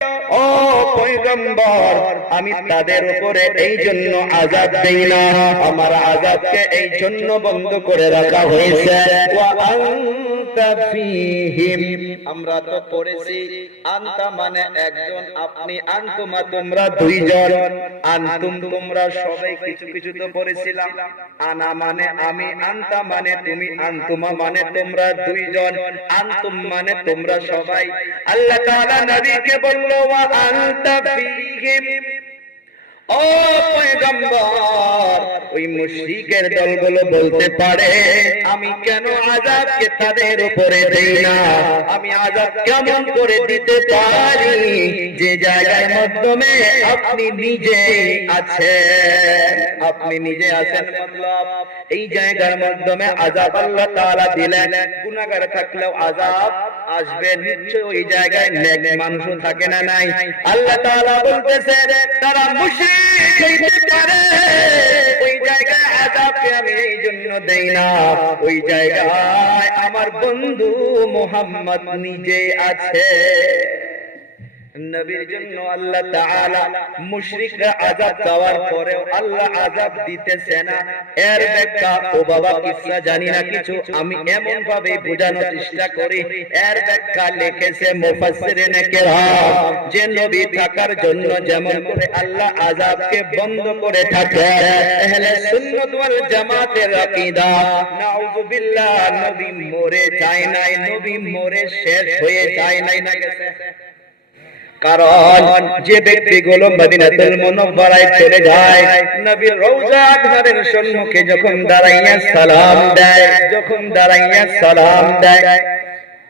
ও পয়গম্বর, আমি তাদের উপরে এই জন্য আযাব দেই না, আমার আযাবকে এই জন্য বন্ধ করে রাখা হয়েছে। ওয়া আনতা ফীহিম, আমরা তো পড়েছি আনতা মানে একজন, আপনি আনতুমা তোমরা দুইজন, আনতুম তোমরা সবাই, কিছু কিছু তো পড়েছিলাম আনা মানে আমি, আনতা মানে তুমি, আনতুমা মানে তোমরা দুইজন, আনতুম মানে তোমরা সবাই। আল্লাহ তাআলা নবীকে বলল ওয়া আনতা ফীহিম, ও পয়গম্বর, ওই মুশরিকের দলগুলো বলতে পারে আমি কেন আযাবকে তাদের উপরে দেই না, আমি আযাব কেমন করে দিতে পারি যে জায়গার মাধ্যমে আপনি নিজে আছেন, আপনি নিজে আছেন, মতলব এই জায়গার মাধ্যমে আযাব আল্লাহ তাআলা দিলেন। গুনাহগার থাকলেও আযাব আসবে নিশ্চয়, ওই জায়গায় নেক মানুষ থাকে না নাই? আল্লাহ তাআলা বলতেছে তারা মুশরিক হইতে পারে, ওই জায়গায় আযাবকে আমি এই জন্য দেই না, ওই জায়গায় আমার বন্ধু মুহাম্মদ নিজে আছে। নবীর জন্য আল্লাহ তাআলা মুশরিকরা আযাব দেওয়ার পরেও আল্লাহ আযাব দিতেছে না, এর ব্যাখ্যা ও বাবা কিসসা জানি না কিছু, আমি এমন ভাবে বোঝানোর চেষ্টা করি, এর ব্যাখ্যা লিখেছে মুফাসসিরিনে কেরাম যে নবী থাকার জন্য যেমন করে আল্লাহ আযাবকে বন্ধ করে থাকে, আহলে সুন্নাত ওয়াল জামাতের আকীদা, নাউযুবিল্লাহ, নবী মরে যায় নাই, নবী মরে শেষ হয়ে যায় নাই, না গেছে। কারণ যে ব্যক্তিগুলো মদিনাতুল মুনাওয়ারায় চলে যায়, নবীর রওজা ঘরের সম্মুখে যখন দাঁড়াইয়া সালাম দেয়, যখন দাঁড়াইয়া সালাম দেয়,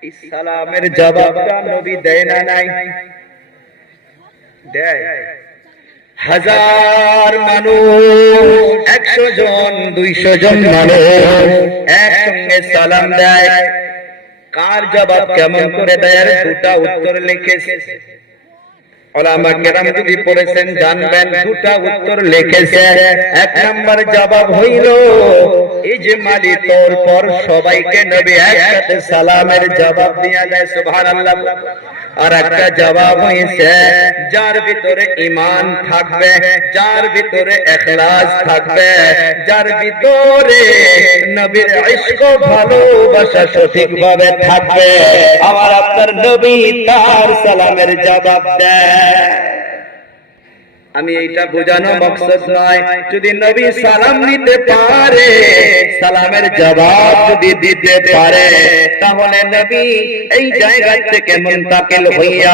এই সালামের জবাবটা নবী দেয় না নাই? দেয়। হাজার মানুষ, 100 জন 200 জন মানুষ একসঙ্গে সালাম দেয়, কার জবাব কেমন করে দেয়? দুটা উত্তর লিখেছে উলামা কেরাম, যদি পড়েছেন জানবেন দুটা উত্তর লিখেছে। এক নাম্বার জবাব হইল ইজমালি তৌর পর সবাইকে নবী একসাথে সালামের জবাব দিয়া দেয়, সুবহানাল্লাহ। আর একটা জবাব হইছে যার ভিতরে ঈমান থাকবে, যার ভিতরে ইখলাস থাকবে, যার ভিতরে নবীর ইশক ভালোবাসা সঠিকভাবে থাকবে, আমার আপনার নবী তার সালামের জবাব দেয়। আমি এইটা বোঝানো মকসদ নয়, যদি নবী সালাম নিতে পারে, সালামের জবাব যদি দিতে পারে, তাহলে নবী এই জায়গা থেকে মুনতাকিল হইয়া